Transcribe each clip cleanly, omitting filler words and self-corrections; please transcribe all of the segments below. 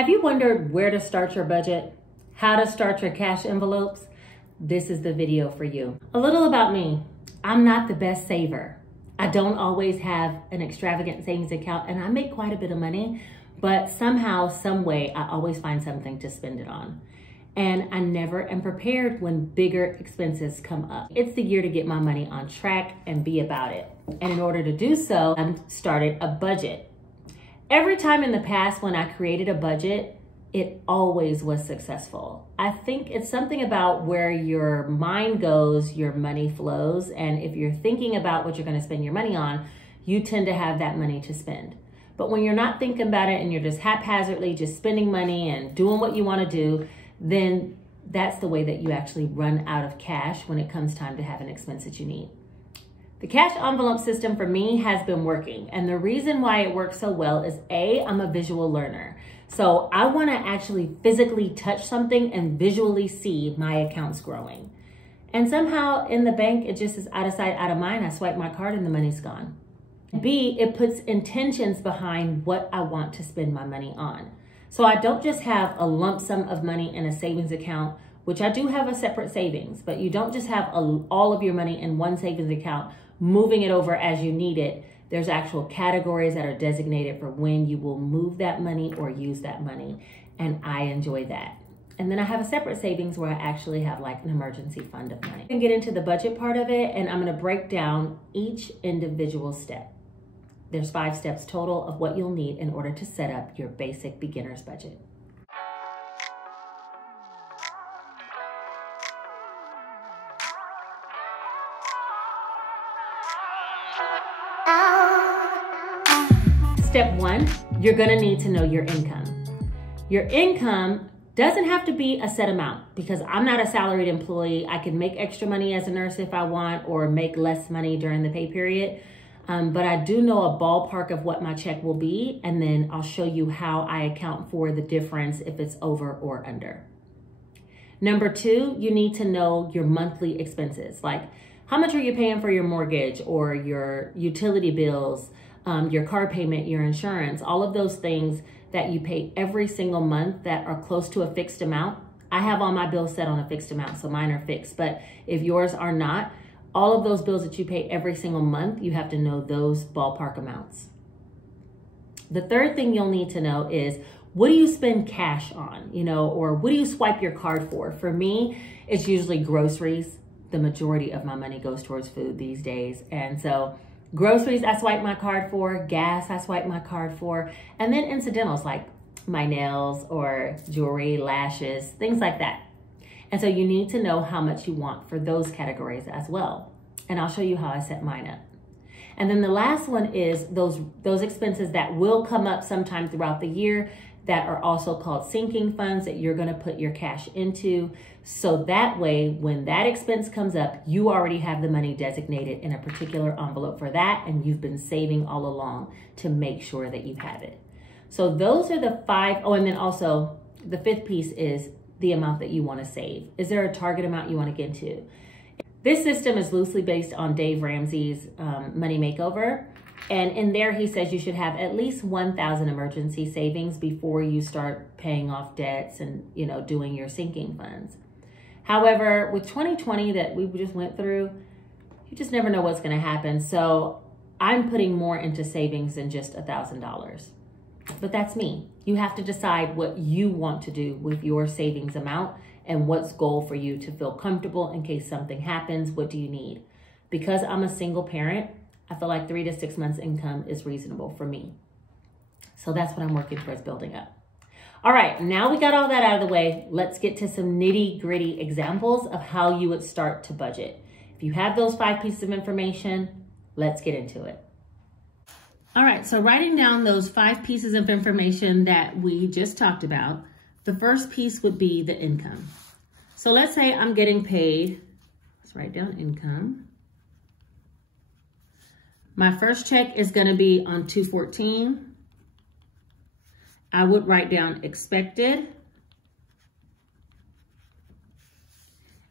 Have you wondered where to start your budget? How to start your cash envelopes? This is the video for you. A little about me. I'm not the best saver. I don't always have an extravagant savings account, and I make quite a bit of money, but somehow, some way, I always find something to spend it on. And I never am prepared when bigger expenses come up. It's the year to get my money on track and be about it. And in order to do so, I started a budget. Every time in the past when I created a budget, it always was successful. I think it's something about where your mind goes, your money flows. And if you're thinking about what you're going to spend your money on, you tend to have that money to spend. But when you're not thinking about it and you're just haphazardly just spending money and doing what you want to do, then that's the way that you actually run out of cash when it comes time to have an expense that you need. The cash envelope system for me has been working. And the reason why it works so well is A, I'm a visual learner. So I want to actually physically touch something and visually see my accounts growing. And somehow in the bank, it just is out of sight, out of mind. I swipe my card and the money's gone. B, it puts intentions behind what I want to spend my money on. So I don't just have a lump sum of money in a savings account, which I do have a separate savings, but you don't just have all of your money in one savings account, moving it over as you need it. There's actual categories that are designated for when you will move that money or use that money. And I enjoy that. And then I have a separate savings where I actually have like an emergency fund of money. I'm gonna get into the budget part of it, and I'm gonna break down each individual step. There's 5 steps total of what you'll need in order to set up your basic beginner's budget. Step 1, you're gonna need to know your income. Your income doesn't have to be a set amount, because I'm not a salaried employee. I can make extra money as a nurse if I want, or make less money during the pay period. But I do know a ballpark of what my check will be, and then I'll show you how I account for the difference if it's over or under. Number 2, you need to know your monthly expenses, like how much are you paying for your mortgage or your utility bills, your car payment, your insurance, all of those things that you pay every single month that are close to a fixed amount. I have all my bills set on a fixed amount, so mine are fixed. But if yours are not, all of those bills that you pay every single month, you have to know those ballpark amounts. The third thing you'll need to know is, what do you spend cash on, or what do you swipe your card for? For me, it's usually groceries. The majority of my money goes towards food these days. And so groceries, I swipe my card for. Gas, I swipe my card for. And then incidentals like my nails or jewelry, lashes, things like that. And so you need to know how much you want for those categories as well. And I'll show you how I set mine up. And then the last one is those expenses that will come up sometime throughout the year that are also called sinking funds that you're gonna put your cash into. So that way, when that expense comes up, you already have the money designated in a particular envelope for that, and you've been saving all along to make sure that you have it. So those are the 5. Oh, and then also the 5th piece is the amount that you wanna save. Is there a target amount you wanna get to? This system is loosely based on Dave Ramsey's Money Makeover. And in there, he says you should have at least 1,000 emergency savings before you start paying off debts and, doing your sinking funds. However, with 2020 that we just went through, you just never know what's going to happen. So I'm putting more into savings than just $1,000. But that's me. You have to decide what you want to do with your savings amount and what's goal for you to feel comfortable in case something happens. What do you need? Because I'm a single parent, I feel like 3 to 6 months income is reasonable for me. So that's what I'm working towards building up. All right, now we got all that out of the way. Let's get to some nitty gritty examples of how you would start to budget. If you have those 5 pieces of information, let's get into it. All right, so writing down those 5 pieces of information that we just talked about, the first piece would be the income. So let's say I'm getting paid, let's write down income. My first check is gonna be on 2/14. I would write down expected.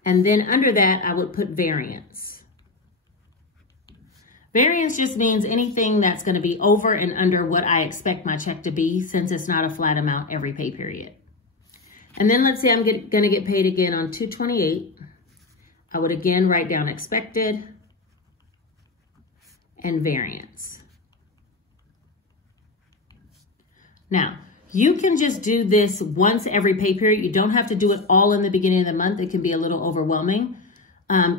And then under that, I would put variance. Variance just means anything that's going to be over and under what I expect my check to be, since it's not a flat amount every pay period. And then let's say I'm going to get paid again on 2/28. I would again write down expected and variance. Now, you can just do this once every pay period. You don't have to do it all in the beginning of the month. It can be a little overwhelming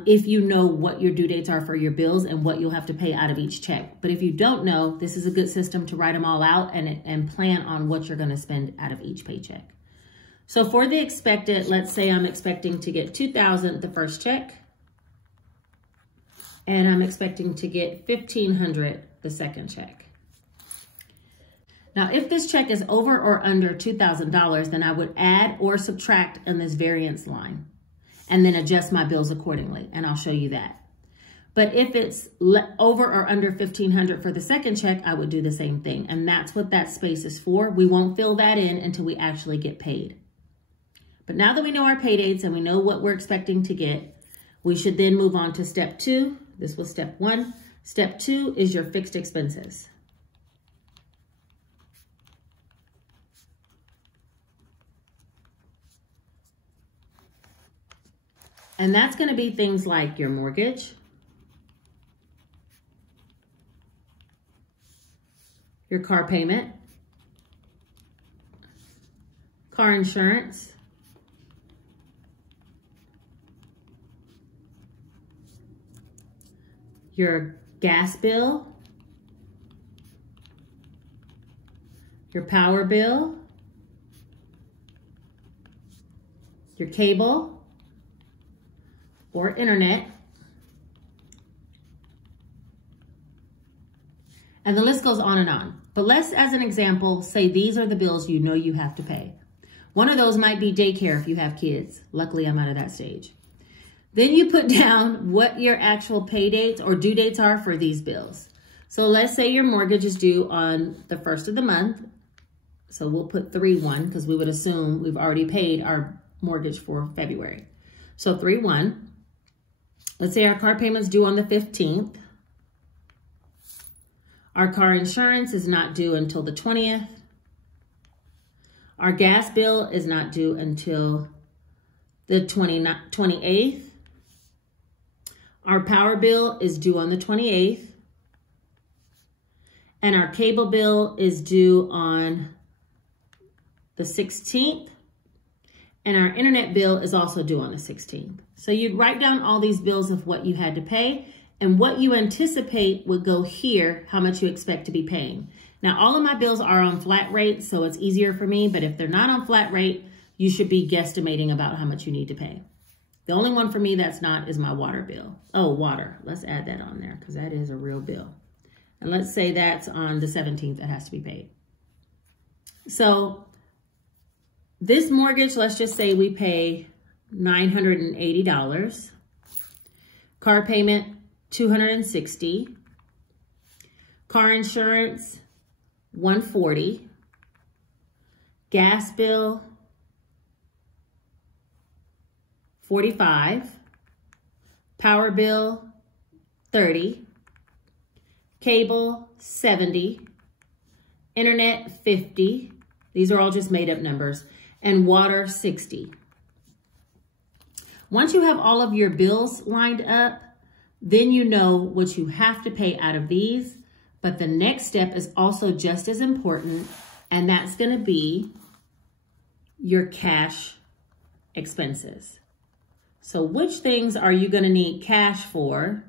if you know what your due dates are for your bills and what you'll have to pay out of each check. But if you don't know, this is a good system to write them all out and plan on what you're going to spend out of each paycheck. So for the expected, let's say I'm expecting to get $2,000 the first check, and I'm expecting to get $1,500 the second check. Now, if this check is over or under $2,000, then I would add or subtract in this variance line and then adjust my bills accordingly, and I'll show you that. But if it's over or under $1,500 for the second check, I would do the same thing, and that's what that space is for. We won't fill that in until we actually get paid. But now that we know our pay dates and we know what we're expecting to get, we should then move on to step 2. This was step 1. Step 2 is your fixed expenses. And that's going to be things like your mortgage, your car payment, car insurance, your gas bill, your power bill, your cable or internet, and the list goes on and on. But let's, as an example, say these are the bills you know you have to pay. One of those might be daycare if you have kids. Luckily, I'm out of that stage. Then you put down what your actual pay dates or due dates are for these bills. So let's say your mortgage is due on the 1st of the month. So we'll put 3/1 because we would assume we've already paid our mortgage for February. So 3/1. Let's say our car payment's due on the 15th. Our car insurance is not due until the 20th. Our gas bill is not due until the 28th. Our power bill is due on the 28th. And our cable bill is due on the 16th. And our internet bill is also due on the 16th. So you'd write down all these bills of what you had to pay and what you anticipate would go here, how much you expect to be paying. Now, all of my bills are on flat rate, so it's easier for me, but if they're not on flat rate, you should be guesstimating about how much you need to pay. The only one for me that's not is my water bill. Oh, water. Let's add that on there because that is a real bill. And let's say that's on the 17th that has to be paid. So this mortgage, let's just say we pay $980. Car payment, $260. Car insurance, $140. Gas bill, $45. Power bill, $30. Cable, $70. Internet, $50. These are all just made up numbers. And water, $60. Once you have all of your bills lined up, then you know what you have to pay out of these. But the next step is also just as important, and that's going to be your cash expenses. So which things are you going to need cash for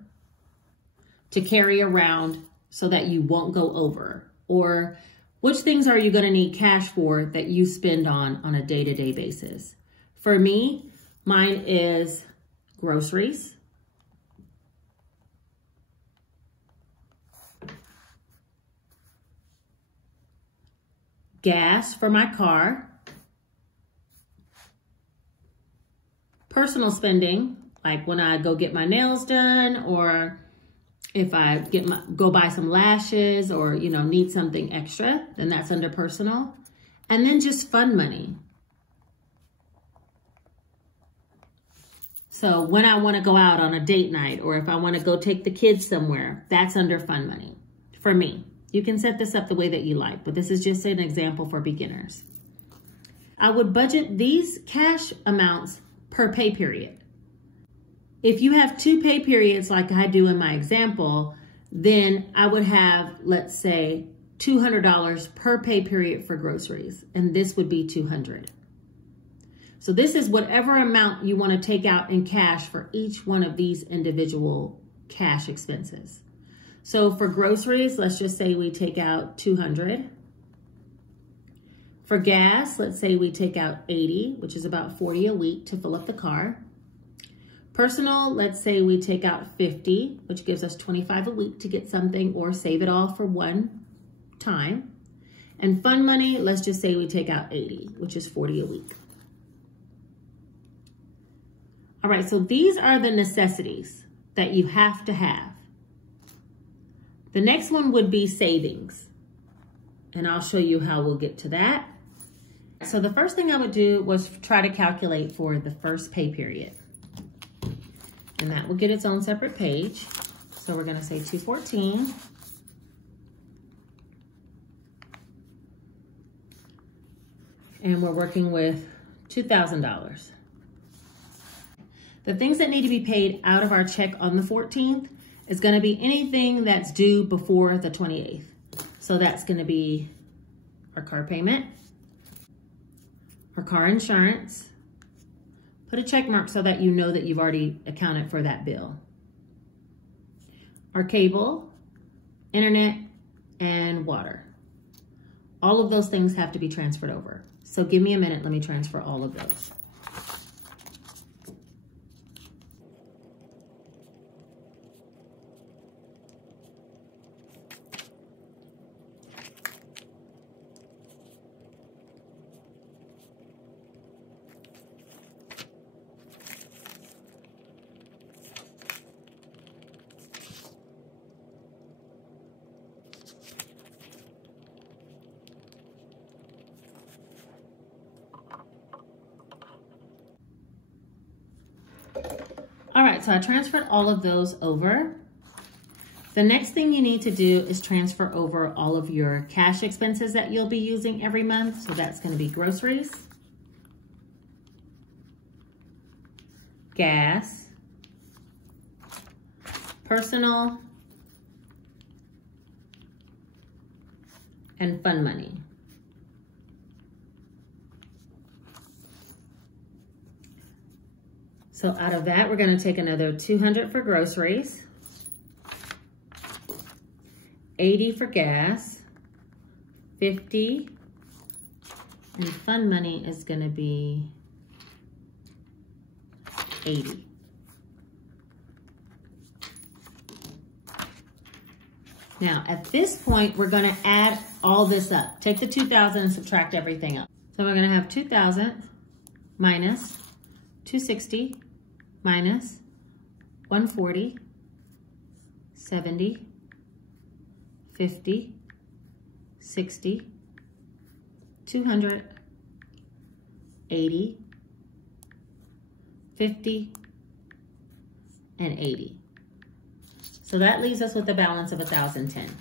to carry around so that you won't go over? Or which things are you going to need cash for that you spend on a day-to-day basis? For me, mine is groceries, gas for my car, personal spending, like when I go get my nails done, or if I go buy some lashes or, need something extra, then that's under personal. And then just fun money. So when I want to go out on a date night, or if I want to go take the kids somewhere, that's under fund money for me. You can set this up the way that you like, but this is just an example for beginners. I would budget these cash amounts per pay period. If you have 2 pay periods like I do in my example, then I would have, let's say, $200 per pay period for groceries, and this would be $200. So this is whatever amount you want to take out in cash for each one of these individual cash expenses. So for groceries, let's just say we take out $200. For gas, let's say we take out $80, which is about $40 a week to fill up the car. Personal, let's say we take out $50, which gives us $25 a week to get something or save it all for one time. And fund money, let's just say we take out $80, which is $40 a week. All right, so these are the necessities that you have to have. The next one would be savings, and I'll show you how we'll get to that. So the first thing I would do was try to calculate for the first pay period, and that will get its own separate page. So we're gonna say 214. And we're working with $2,000. The things that need to be paid out of our check on the 14th is going to be anything that's due before the 28th. So that's going to be our car payment, our car insurance. Put a check mark so that you know that you've already accounted for that bill. Our cable, internet, and water. All of those things have to be transferred over. So give me a minute, let me transfer all of those. All right, so I transferred all of those over. The next thing you need to do is transfer over all of your cash expenses that you'll be using every month. So that's going to be groceries, gas, personal, and fund money. So out of that, we're going to take another $200 for groceries, $80 for gas, $50, and fund money is going to be $80. Now, at this point, we're going to add all this up. Take the 2,000 and subtract everything up. So we're going to have 2,000 minus 260 minus 140, 70, 50, 60, 200, 80, 50, and 80. So that leaves us with a balance of 1,010.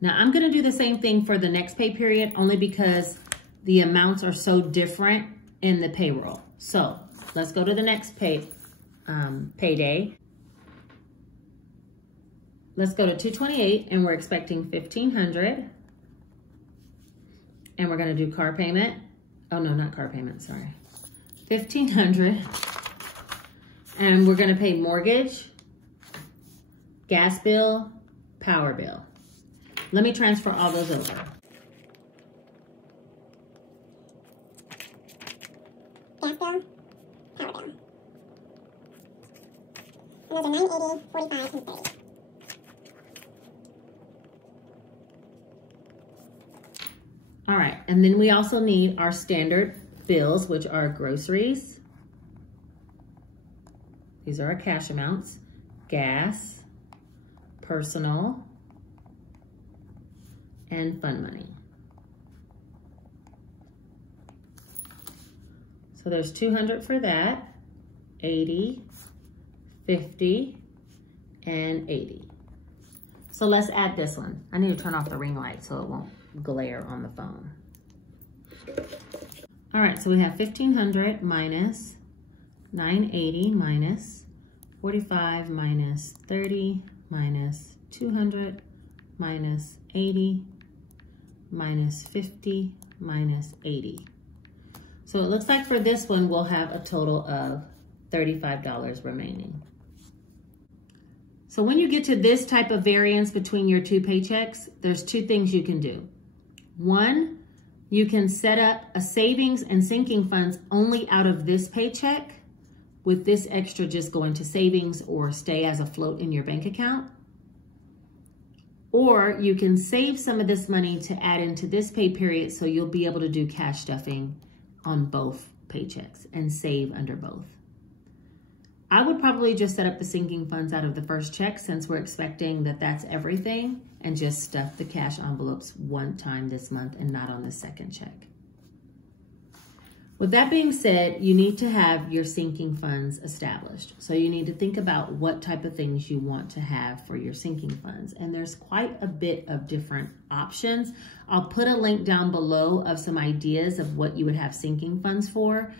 Now I'm gonna do the same thing for the next pay period only because the amounts are so different in the payroll. So let's go to the next payday. Let's go to 228 and we're expecting 1,500. And we're gonna do car payment. Oh no, not car payment, sorry. 1,500. And we're gonna pay mortgage, gas bill, power bill. Let me transfer all those over. Gas bill, power bill. And those are $980, $45, and $30. All right, and then we also need our standard bills, which are groceries. These are our cash amounts. Gas, personal, and fun money. So there's 200 for that, 80, 50, and 80. So let's add this one. I need to turn off the ring light so it won't glare on the phone. All right, so we have 1,500 minus 980 minus 45 minus 30 minus 200 minus 80 minus 50 minus 80. So it looks like for this one, we'll have a total of $35 remaining. So when you get to this type of variance between your two paychecks, there's two things you can do. One, you can set up a savings and sinking funds only out of this paycheck, with this extra just going to savings or stay as a float in your bank account. Or you can save some of this money to add into this pay period so you'll be able to do cash stuffing on both paychecks and save under both. I would probably just set up the sinking funds out of the first check since we're expecting that that's everything, and just stuff the cash envelopes one time this month and not on the second check. With that being said, you need to have your sinking funds established. So you need to think about what type of things you want to have for your sinking funds. And there's quite a bit of different options. I'll put a link down below of some ideas of what you would have sinking funds for.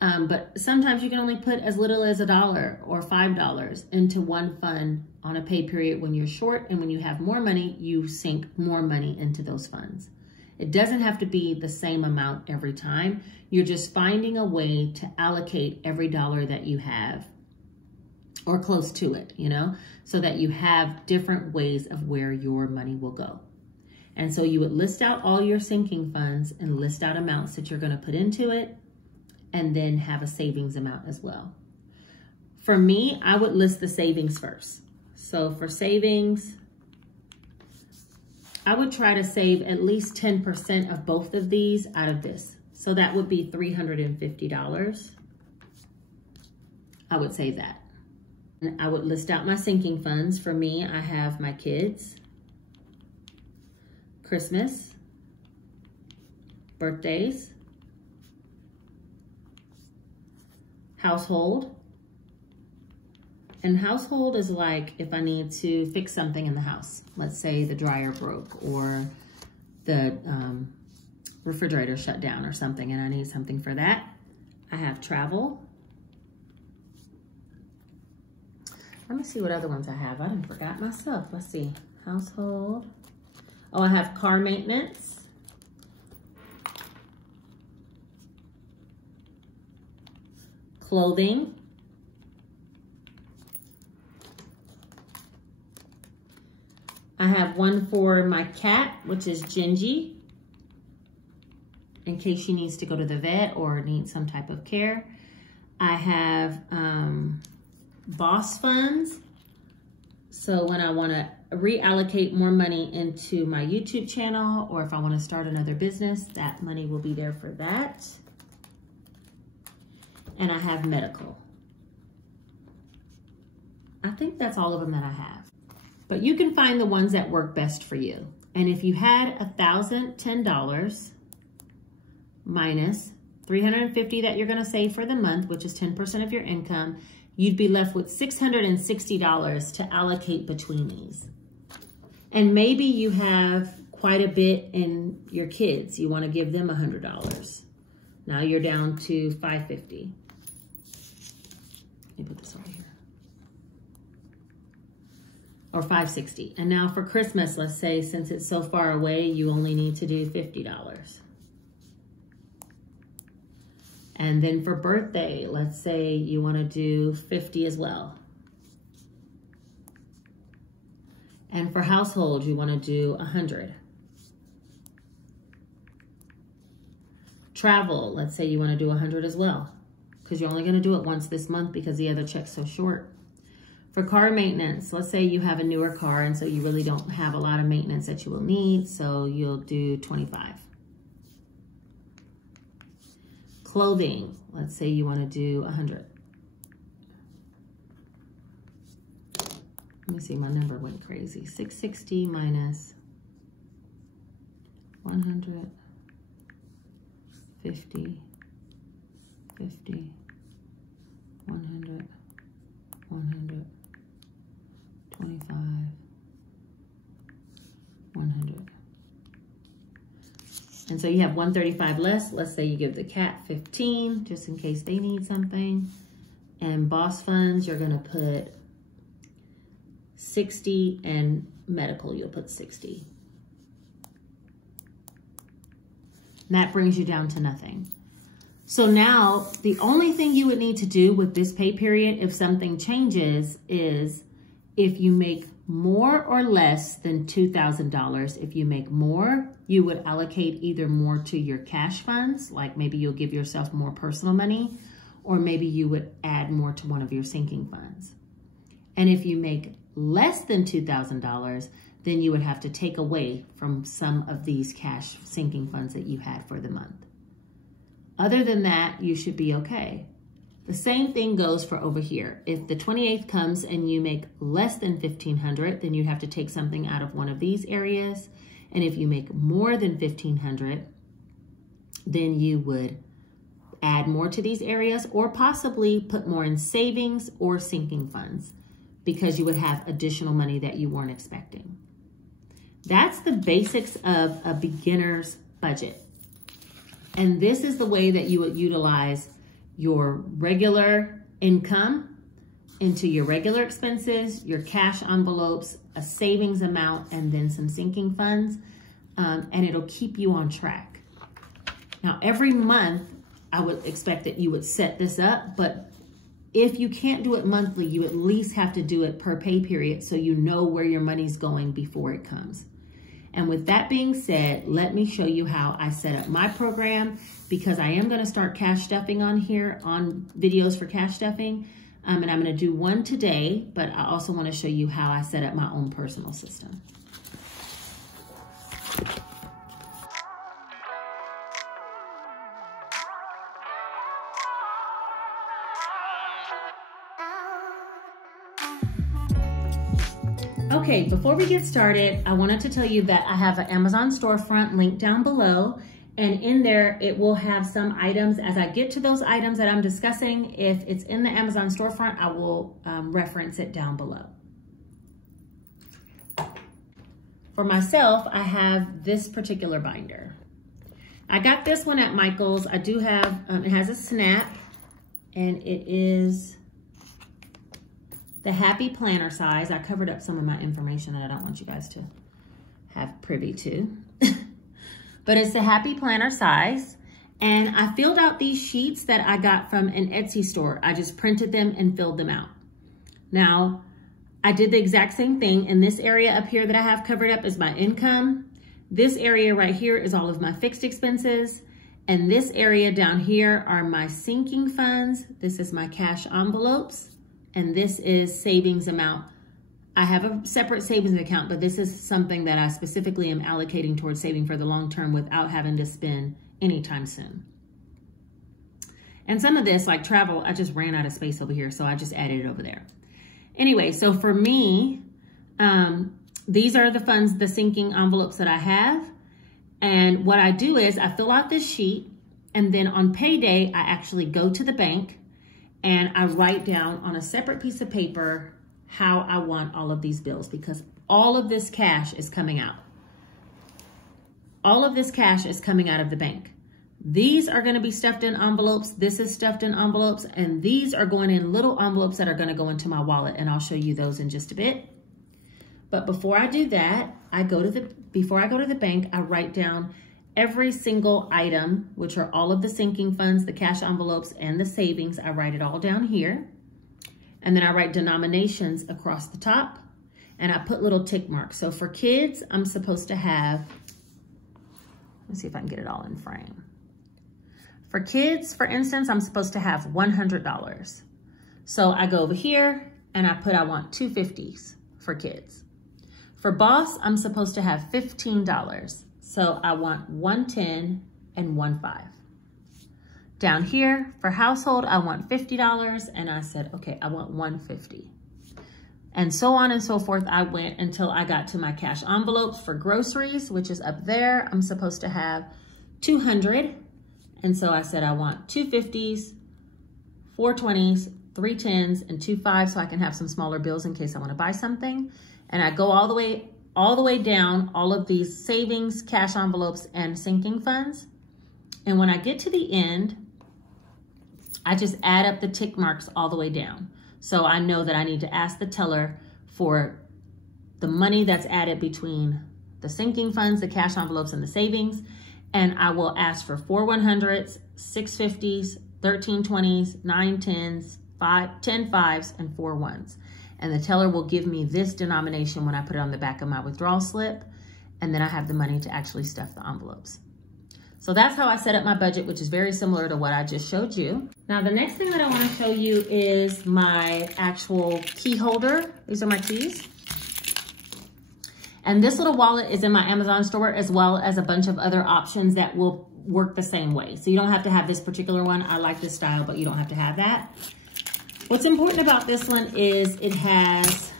But sometimes you can only put as little as $1 or $5 into one fund on a pay period when you're short, and when you have more money, you sink more money into those funds. It doesn't have to be the same amount every time. You're just finding a way to allocate every dollar that you have, or close to it, you know, so that you have different ways of where your money will go. And so you would list out all your sinking funds and list out amounts that you're going to put into it, and then have a savings amount as well. For me, I would list the savings first. So for savings, I would try to save at least 10% of both of these out of this. So that would be $350. I would save that. And I would list out my sinking funds. For me, I have my kids, Christmas, birthdays, household. And household is like if I need to fix something in the house. Let's say the dryer broke or the refrigerator shut down or something, and I need something for that. I have travel. Let me see what other ones I have. I done forgot myself. Let's see. Household. Oh, I have car maintenance. Clothing. I have one for my cat, which is Gingy, in case she needs to go to the vet or needs some type of care. I have boss funds. So when I want to reallocate more money into my YouTube channel, or if I want to start another business, that money will be there for that. And I have medical. I think that's all of them that I have. But you can find the ones that work best for you. And if you had $1,010 minus $350 that you're going to save for the month, which is 10% of your income, you'd be left with $660 to allocate between these. And maybe you have quite a bit in your kids. You want to give them $100. Now you're down to $550. Let me put this right here. Or $560. And now for Christmas, let's say, since it's so far away, you only need to do $50. And then for birthday, let's say you want to do $50 as well. And for household, you want to do $100. Travel, let's say you want to do $100 as well, because you're only going to do it once this month because the other check's so short. For car maintenance, let's say you have a newer car and so you really don't have a lot of maintenance that you will need, so you'll do $25. Clothing, let's say you want to do $100. Let me see, my number went crazy. $660 minus 100, 50, 50, 100, 100, 25, 100. And so you have 135 less. Let's say you give the cat 15, just in case they need something. And boss funds, you're gonna put 60, and medical, you'll put 60. And that brings you down to nothing. So now the only thing you would need to do with this pay period, if something changes, is if you make more or less than $2,000. If you make more, you would allocate either more to your cash funds, like maybe you'll give yourself more personal money, or maybe you would add more to one of your sinking funds. And if you make less than $2,000, then you would have to take away from some of these cash sinking funds that you had for the month. Other than that, you should be okay. The same thing goes for over here. If the 28th comes and you make less than $1,500, then you have to take something out of one of these areas. And if you make more than $1,500, then you would add more to these areas, or possibly put more in savings or sinking funds, because you would have additional money that you weren't expecting. That's the basics of a beginner's budget. And this is the way that you would utilize your regular income into your regular expenses, your cash envelopes, a savings amount, and then some sinking funds, and it'll keep you on track. Now, every month, I would expect that you would set this up, but if you can't do it monthly, you at least have to do it per pay period so you know where your money's going before it comes. And with that being said, let me show you how I set up my program, because I am gonna start cash stuffing on here, on videos for cash stuffing. And I'm gonna do one today, but I also wanna show you how I set up my own personal system. Okay, before we get started, I wanted to tell you that I have an Amazon storefront linked down below, and in there it will have some items. As I get to those items that I'm discussing, if it's in the Amazon storefront, I will reference it down below. For myself, I have this particular binder. I got this one at Michael's. I do have, it has a snap, and it is the Happy Planner size. I covered up some of my information that I don't want you guys to have privy to. But it's the Happy Planner size. And I filled out these sheets that I got from an Etsy store. I just printed them and filled them out. Now, I did the exact same thing. In this area up here that I have covered up is my income. This area right here is all of my fixed expenses. And this area down here are my sinking funds. This is my cash envelopes. And this is savings amount. I have a separate savings account, but this is something that I specifically am allocating towards saving for the long term without having to spend anytime soon. And some of this, like travel, I just ran out of space over here, so I just added it over there. Anyway, so for me, these are the funds, the sinking envelopes that I have. And what I do is I fill out this sheet, and then on payday, I actually go to the bank and I write down on a separate piece of paper how I want all of these bills, because all of this cash is coming out. All of this cash is coming out of the bank. These are gonna be stuffed in envelopes. This is stuffed in envelopes, and these are going in little envelopes that are gonna go into my wallet, and I'll show you those in just a bit. But before I do that, before I go to the bank, I write down every single item, which are all of the sinking funds, the cash envelopes, and the savings. I write it all down here. And then I write denominations across the top, and I put little tick marks. So for kids, I'm supposed to have, let's see if I can get it all in frame. For kids, for instance, I'm supposed to have $100. So I go over here and I put, I want 250s for kids. For boss, I'm supposed to have $15. So I want 110 and 15. Down here for household, I want $50, and I said, okay, I want 150. And so on and so forth I went until I got to my cash envelopes for groceries, which is up there. I'm supposed to have 200. And so I said I want 2 50s, 4 20s, 3 10s, and 2 5s so I can have some smaller bills in case I want to buy something. And I go all the way down all of these savings, cash envelopes, and sinking funds. And when I get to the end, I just add up the tick marks all the way down. So I know that I need to ask the teller for the money that's added between the sinking funds, the cash envelopes, and the savings. And I will ask for 4 100s, 6 50s, 13 20s, 9 10s, 10 5s, and 4 1s. And the teller will give me this denomination when I put it on the back of my withdrawal slip. And then I have the money to actually stuff the envelopes. So that's how I set up my budget, which is very similar to what I just showed you. Now, the next thing that I want to show you is my actual key holder. These are my keys. And this little wallet is in my Amazon store, as well as a bunch of other options that will work the same way. So you don't have to have this particular one. I like this style, but you don't have to have that. What's important about this one is it has,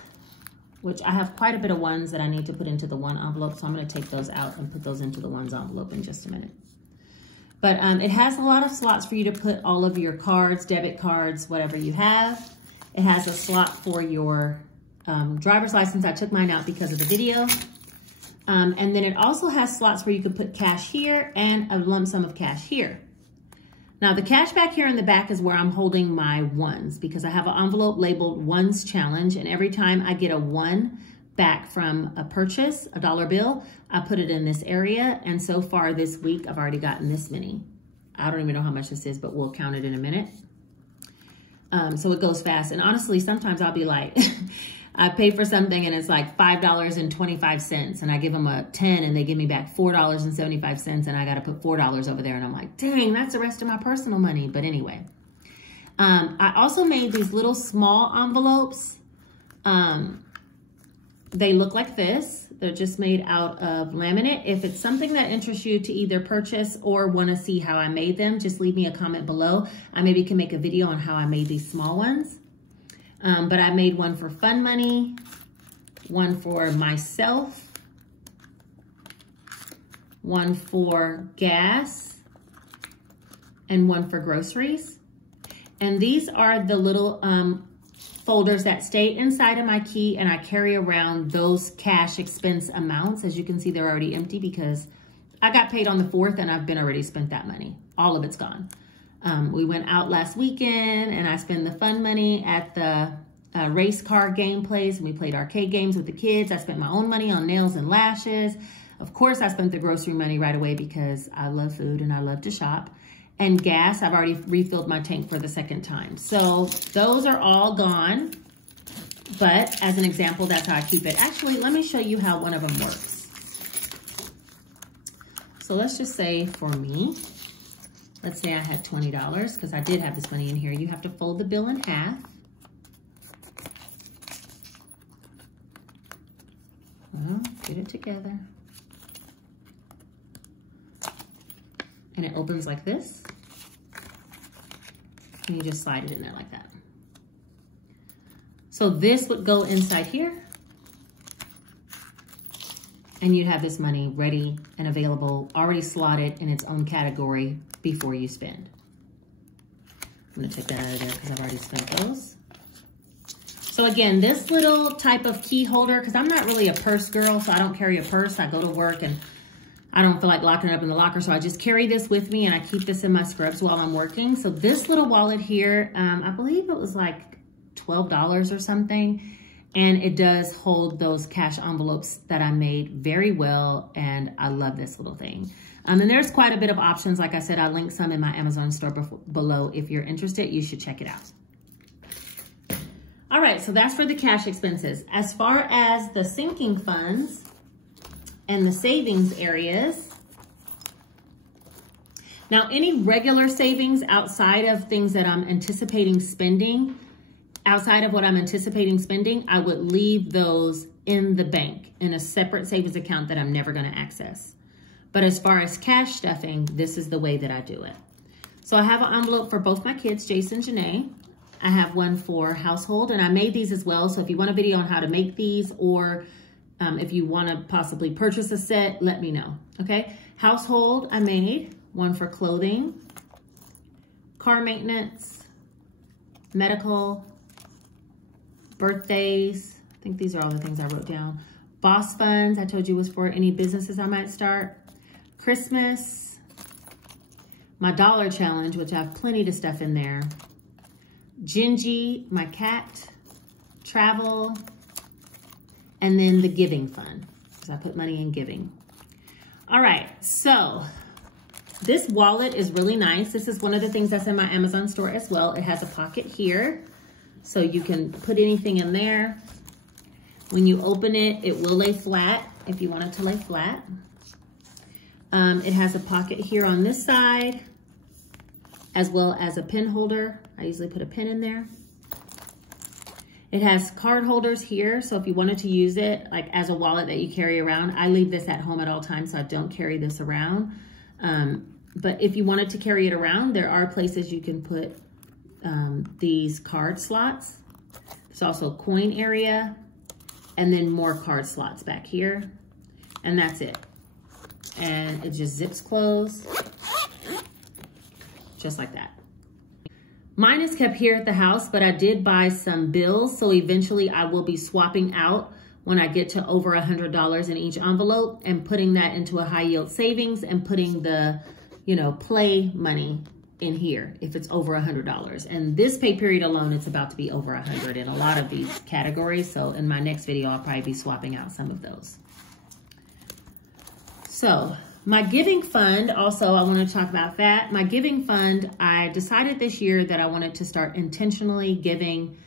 which I have quite a bit of ones that I need to put into the one envelope. So I'm going to take those out and put those into the ones envelope in just a minute. But it has a lot of slots for you to put all of your cards, debit cards, whatever you have. It has a slot for your driver's license. I took mine out because of the video. And then it also has slots where you could put cash here and a lump sum of cash here. Now the cash back here in the back is where I'm holding my ones, because I have an envelope labeled ones challenge. And every time I get a 1 back from a purchase, a dollar bill, I put it in this area. And so far this week, I've already gotten this many. I don't even know how much this is, but we'll count it in a minute. So it goes fast. And honestly, sometimes I'll be like, I pay for something and it's like $5.25, and I give them a 10 and they give me back $4.75, and I got to put $4 over there. And I'm like, dang, that's the rest of my personal money. But anyway, I also made these little small envelopes. They look like this. They're just made out of laminate. If it's something that interests you to either purchase or want to see how I made them, just leave me a comment below. I maybe can make a video on how I made these small ones. But I made one for fun money, one for myself, one for gas, and one for groceries. And these are the little folders that stay inside of my key, and I carry around those cash expense amounts. As you can see, they're already empty because I got paid on the 4th and I've been already spent that money. All of it's gone. We went out last weekend and I spent the fun money at the race car game place, and we played arcade games with the kids. I spent my own money on nails and lashes. Of course, I spent the grocery money right away because I love food and I love to shop. And gas, I've already refilled my tank for the 2nd time. So those are all gone. But as an example, that's how I keep it. Actually, let me show you how one of them works. So let's just say for me, let's say I had $20, because I did have this money in here. You have to fold the bill in half. Well, get it together. And it opens like this. And you just slide it in there like that. So this would go inside here. And you'd have this money ready and available, already slotted in its own category before you spend. I'm gonna take that out of there because I've already spent those. So again, this little type of key holder, because I'm not really a purse girl, so I don't carry a purse. I go to work and I don't feel like locking it up in the locker, so I just carry this with me and I keep this in my scrubs while I'm working. So this little wallet here, I believe it was like $12 or something. And it does hold those cash envelopes that I made very well. And I love this little thing. And there's quite a bit of options. Like I said, I'll link some in my Amazon store below. If you're interested, you should check it out. All right, so that's for the cash expenses. As far as the sinking funds and the savings areas, now any regular savings outside of things that I'm anticipating spending, outside of what I'm anticipating spending, I would leave those in the bank in a separate savings account that I'm never going to access. But as far as cash stuffing, this is the way that I do it. So I have an envelope for both my kids, Jason and Janae. I have one for household, and I made these as well. So if you want a video on how to make these, or if you want to possibly purchase a set, let me know, okay? Household, I made one for clothing, car maintenance, medical, birthdays. I think these are all the things I wrote down. Boss funds, I told you was for any businesses I might start. Christmas, my dollar challenge, which I have plenty of stuff in there. Gingy, my cat, travel, and then the giving fund, because I put money in giving. All right, so this wallet is really nice. This is one of the things that's in my Amazon store as well. It has a pocket here, so you can put anything in there. When you open it, it will lay flat if you want it to lay flat. It has a pocket here on this side, as well as a pen holder. I usually put a pen in there. It has card holders here, so if you wanted to use it like as a wallet that you carry around, I leave this at home at all times, so I don't carry this around. But if you wanted to carry it around, there are places you can put these card slots. There's also a coin area, and then more card slots back here, and that's it. And it just zips closed, just like that. Mine is kept here at the house, but I did buy some bills, so eventually I will be swapping out when I get to over $100 in each envelope and putting that into a high yield savings and putting the, you know, play money in here if it's over $100. And this pay period alone, it's about to be over 100 in a lot of these categories. So in my next video, I'll probably be swapping out some of those. So my giving fund, also, I want to talk about that. My giving fund, I decided this year that I wanted to start intentionally giving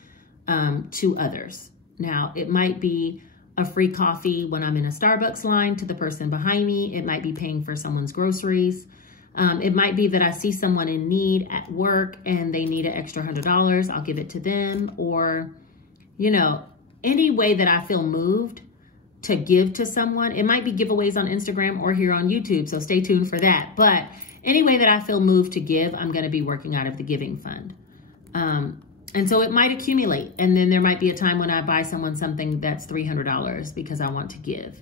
to others. Now, it might be a free coffee when I'm in a Starbucks line to the person behind me. It might be paying for someone's groceries. It might be that I see someone in need at work and they need an extra $100. I'll give it to them. Or, you know, any way that I feel moved to give to someone. It might be giveaways on Instagram or here on YouTube, so stay tuned for that. But any way that I feel moved to give, I'm going to be working out of the giving fund. And so it might accumulate. And then there might be a time when I buy someone something that's $300 because I want to give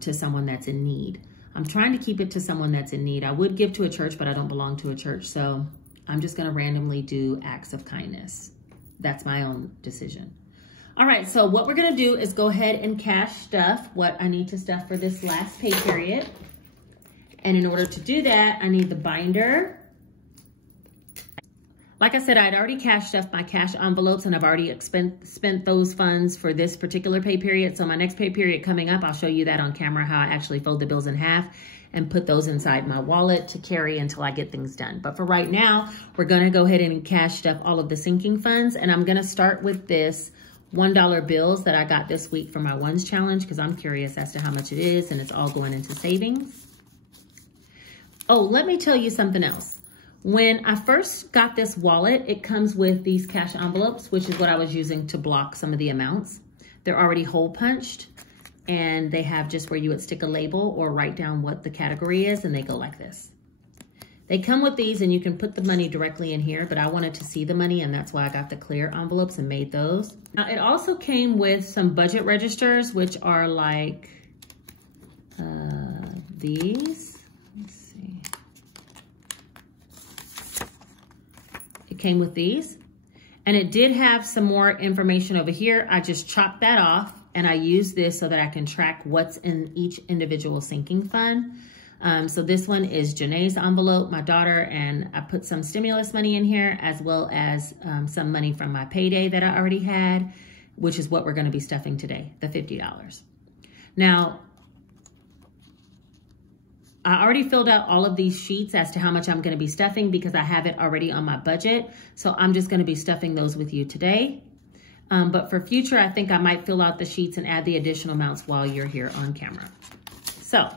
to someone that's in need. I'm trying to keep it to someone that's in need. I would give to a church, but I don't belong to a church. So I'm just going to randomly do acts of kindness. That's my own decision. All right, so what we're gonna do is go ahead and cash stuff what I need to stuff for this last pay period. And in order to do that, I need the binder. Like I said, I'd already cash stuffed my cash envelopes and I've already spent those funds for this particular pay period. So my next pay period coming up, I'll show you that on camera, how I actually fold the bills in half and put those inside my wallet to carry until I get things done. But for right now, we're gonna go ahead and cash stuff all of the sinking funds. And I'm gonna start with this $1 bills that I got this week for my ones challenge because I'm curious as to how much it is, and it's all going into savings. Oh, let me tell you something else. When I first got this wallet, it comes with these cash envelopes, which is what I was using to block some of the amounts. They're already hole punched, and they have just where you would stick a label or write down what the category is, and they go like this. They come with these and you can put the money directly in here, but I wanted to see the money and that's why I got the clear envelopes and made those. Now it also came with some budget registers, which are like these. Let's see. It came with these and it did have some more information over here. I just chopped that off and I used this so that I can track what's in each individual sinking fund. So this one is Janae's envelope, my daughter, and I put some stimulus money in here as well as some money from my payday that I already had, which is what we're going to be stuffing today, the $50. Now, I already filled out all of these sheets as to how much I'm going to be stuffing because I have it already on my budget. So I'm just going to be stuffing those with you today. But for future, I think I might fill out the sheets and add the additional amounts while you're here on camera. So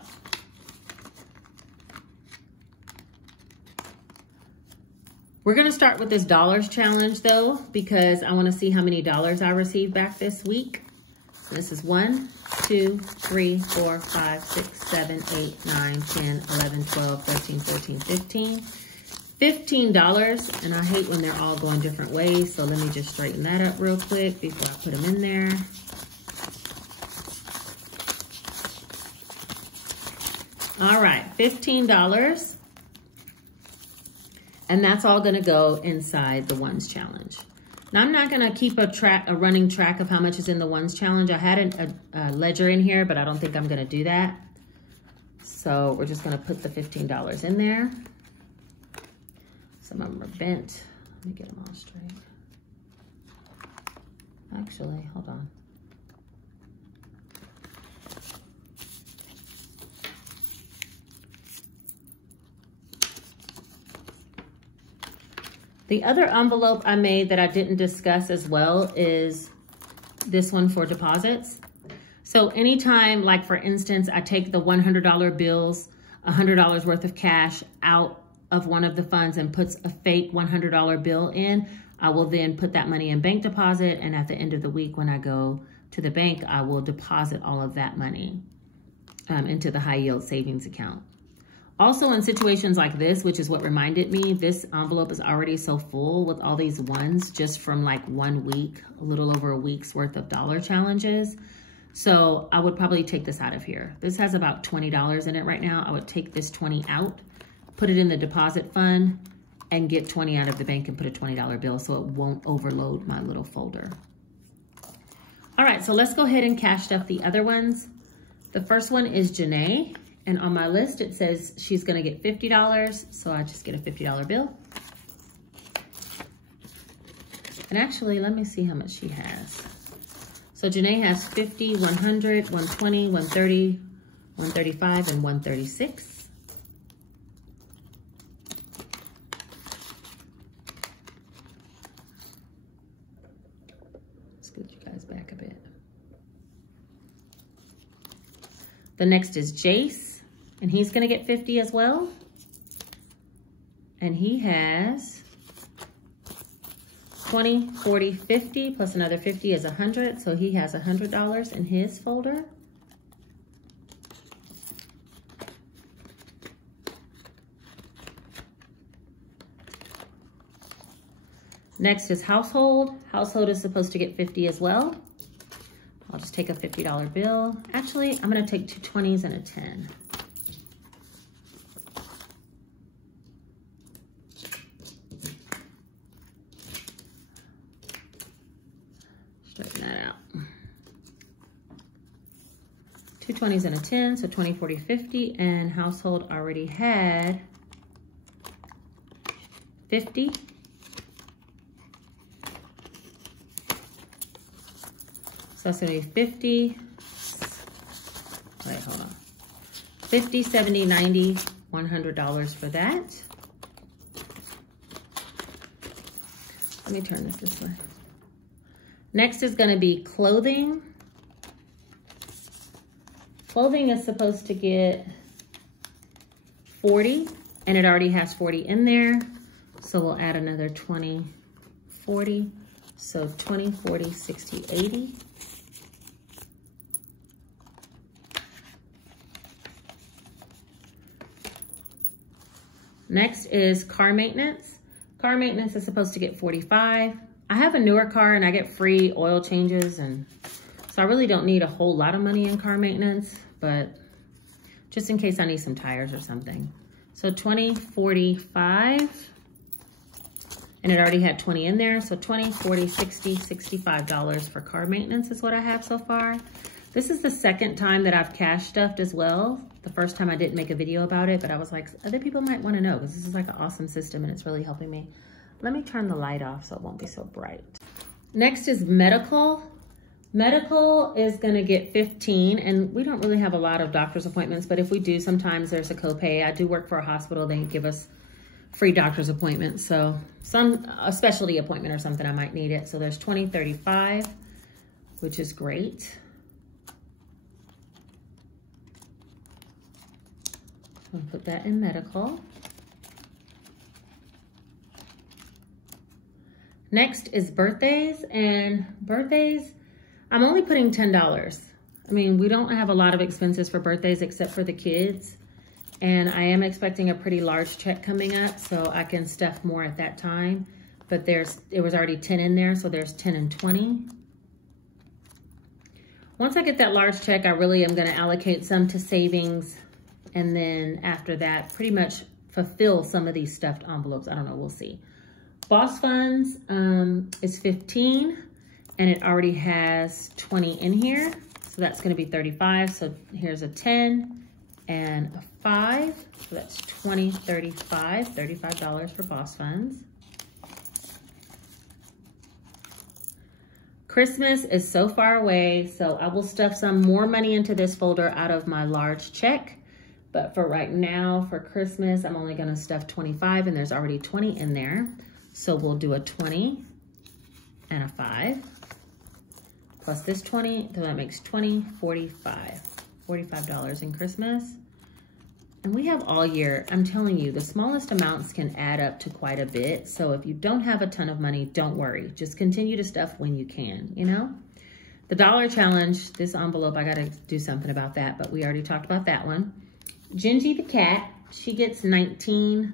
we're going to start with this dollars challenge though, because I want to see how many dollars I received back this week. So this is 1, 2, 3, 4, 5, 6, 7, 8, 9, 10, 11, 12, 13, 14, 15. $15, and I hate when they're all going different ways, so let me just straighten that up real quick before I put them in there. All right, $15. And that's all gonna go inside the ones challenge. Now I'm not gonna keep a running track of how much is in the ones challenge. I had a ledger in here, but I don't think I'm gonna do that. So we're just gonna put the $15 in there. Some of them are bent. Let me get them all straight. Actually, hold on. The other envelope I made that I didn't discuss as well is this one for deposits. So anytime, like for instance, I take the $100 bills, $100 worth of cash out of one of the funds and puts a fake $100 bill in, I will then put that money in bank deposit, and at the end of the week when I go to the bank, I will deposit all of that money into the high yield savings account. Also in situations like this, which is what reminded me, this envelope is already so full with all these ones just from like 1 week, a little over a week's worth of dollar challenges. So I would probably take this out of here. This has about $20 in it right now. I would take this 20 out, put it in the deposit fund, and get 20 out of the bank and put a $20 bill so it won't overload my little folder. All right, so let's go ahead and cash stuff the other ones. The first one is Janae. And on my list, it says she's gonna get $50, so I just get a $50 bill. And actually, let me see how much she has. So Janae has 50, 100, 120, 130, 135, and 136. Scoot you guys back a bit. The next is Jace. And he's gonna get 50 as well. And he has 20, 40, 50, plus another 50 is 100. So he has $100 in his folder. Next is household. Household is supposed to get 50 as well. I'll just take a $50 bill. Actually, I'm gonna take 2 20s and a 10. Straighten that out. 2 20s and a 10, so 20, 40, 50, and household already had 50. So that's gonna be 50, wait, hold on. 50, 70, 90, $100 for that. Let me turn this way. Next is gonna be clothing. Clothing is supposed to get 40, and it already has 40 in there. So we'll add another 20, 40. So 20, 40, 60, 80. Next is car maintenance. Car maintenance is supposed to get 45. I have a newer car and I get free oil changes, and so I really don't need a whole lot of money in car maintenance, but just in case I need some tires or something. So 20, 45, and it already had 20 in there. So 20, 40, 60, $65 for car maintenance is what I have so far. This is the second time that I've cash stuffed as well. The first time I didn't make a video about it, but I was like, other people might want to know because this is like an awesome system and it's really helping me. Let me turn the light off so it won't be so bright. Next is medical. Medical is gonna get 15, and we don't really have a lot of doctor's appointments, but if we do, sometimes there's a copay. I do work for a hospital, they give us free doctor's appointments. So a specialty appointment or something, I might need it. So there's 20, 35, which is great. I'll put that in medical. Next is birthdays, and birthdays, I'm only putting $10. I mean, we don't have a lot of expenses for birthdays except for the kids. And I am expecting a pretty large check coming up, so I can stuff more at that time. But it was already 10 in there, so there's 10 and 20. Once I get that large check, I really am gonna allocate some to savings. And then after that, pretty much fulfill some of these stuffed envelopes. I don't know, we'll see. Boss Funds is 15, and it already has 20 in here. So that's gonna be 35. So here's a 10 and a 5. So that's 20, 35, $35 for Boss Funds. Christmas is so far away, so I will stuff some more money into this folder out of my large check. But for right now, for Christmas, I'm only gonna stuff 25, and there's already 20 in there. So we'll do a 20 and a 5, plus this 20, so that makes 20, 45. $45 in Christmas. And we have all year. I'm telling you, the smallest amounts can add up to quite a bit. So if you don't have a ton of money, don't worry. Just continue to stuff when you can, you know? The dollar challenge, this envelope, I gotta do something about that, but we already talked about that one. Gingy the cat, she gets 19,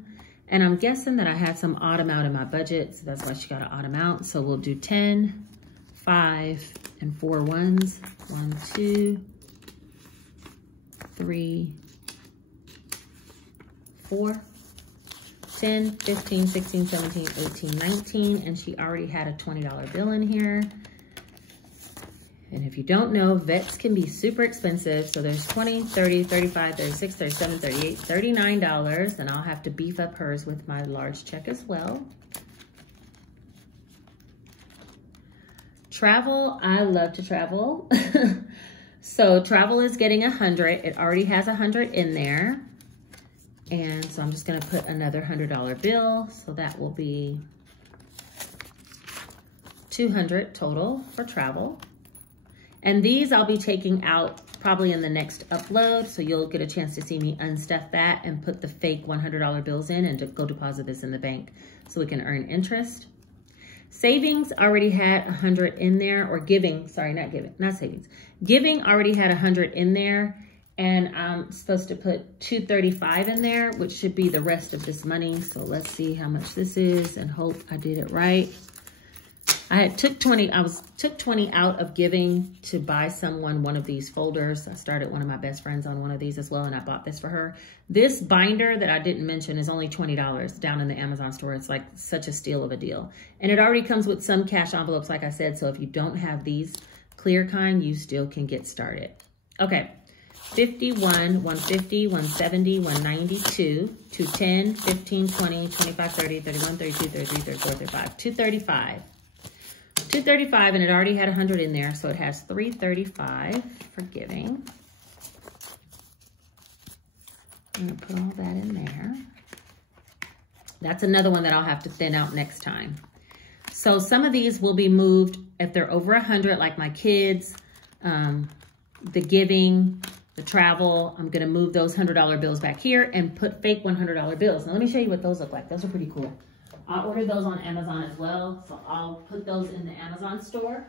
and I'm guessing that I had some odd amount in my budget, so that's why she got an odd amount. So we'll do 10, 5, and 4 ones. 1, 2, 3, 4, 10, 15, 16, 17, 18, 19, and she already had a $20 bill in here. And if you don't know, vets can be super expensive. So there's 20, 30, 35, 36, 37, 38, $39, and I'll have to beef up hers with my large check as well. Travel, I love to travel. So travel is getting 100. It already has 100 in there. And so I'm just gonna put another $100 bill. So that will be 200 total for travel. And these I'll be taking out probably in the next upload. So you'll get a chance to see me unstuff that and put the fake $100 bills in and go deposit this in the bank so we can earn interest. Savings already had 100 in there, or giving, sorry, not savings. Giving already had 100 in there. And I'm supposed to put 235 in there, which should be the rest of this money. So let's see how much this is and hope I did it right. I took 20 out of giving to buy someone one of these folders. I started one of my best friends on one of these as well, and I bought this for her. This binder that I didn't mention is only $20 down in the Amazon store. It's like such a steal of a deal. And it already comes with some cash envelopes, like I said. So if you don't have these clear kind, you still can get started. Okay. 51, 150, 170, 192, 210, 15, 20, 25, 30, 31, 32, 33, 34, 35, 235. 235, and it already had 100 in there, so it has 335 for giving. I'm gonna put all that in there. That's another one that I'll have to thin out next time. So some of these will be moved if they're over 100, like my kids, the giving, the travel. I'm gonna move those $100 bills back here and put fake $100 bills. Now let me show you what those look like. Those are pretty cool. I ordered those on Amazon as well, so I'll put those in the Amazon store.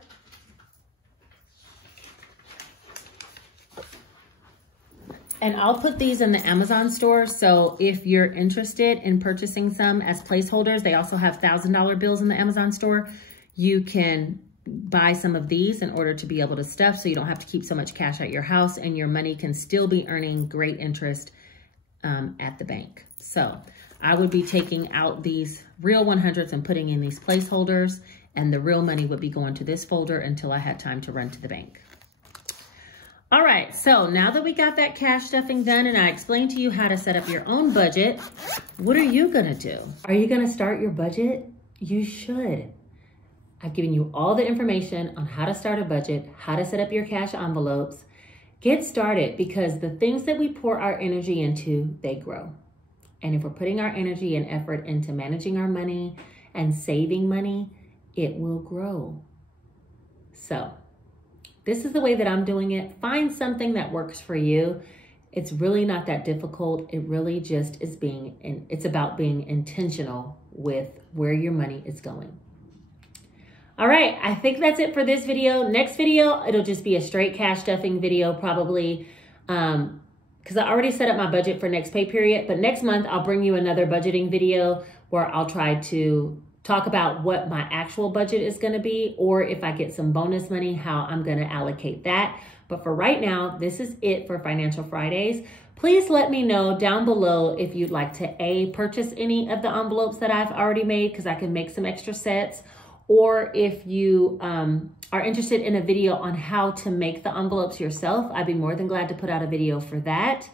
And I'll put these in the Amazon store, so if you're interested in purchasing some as placeholders, they also have $1,000 bills in the Amazon store. You can buy some of these in order to be able to stuff, so you don't have to keep so much cash at your house, and your money can still be earning great interest at the bank. So I would be taking out these real 100s and putting in these placeholders, and the real money would be going to this folder until I had time to run to the bank. All right, so now that we got that cash stuffing done and I explained to you how to set up your own budget, what are you gonna do? Are you gonna start your budget? You should. I've given you all the information on how to start a budget, how to set up your cash envelopes. Get started, because the things that we pour our energy into, they grow. And if we're putting our energy and effort into managing our money and saving money, it will grow. So this is the way that I'm doing it. Find something that works for you. It's really not that difficult. It really just is it's about being intentional with where your money is going. All right, I think that's it for this video. Next video, it'll just be a straight cash stuffing video probably. because I already set up my budget for next pay period, but next month I'll bring you another budgeting video where I'll try to talk about what my actual budget is going to be, or if I get some bonus money, how I'm going to allocate that. But for right now, this is it for Financial Fridays. Please let me know down below if you'd like to purchase any of the envelopes that I've already made, because I can make some extra sets, or if you are interested in a video on how to make the envelopes yourself, I'd be more than glad to put out a video for that.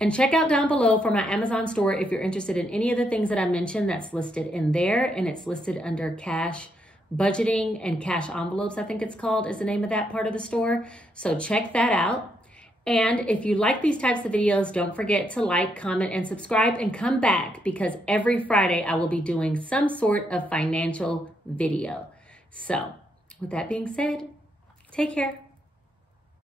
And check out down below for my Amazon store if you're interested in any of the things that I mentioned. That's listed in there, and it's listed under cash budgeting and cash envelopes, I think it's called, is the name of that part of the store. So check that out. And if you like these types of videos, don't forget to like, comment, and subscribe, and come back, because every Friday I will be doing some sort of financial video. So with that being said, take care.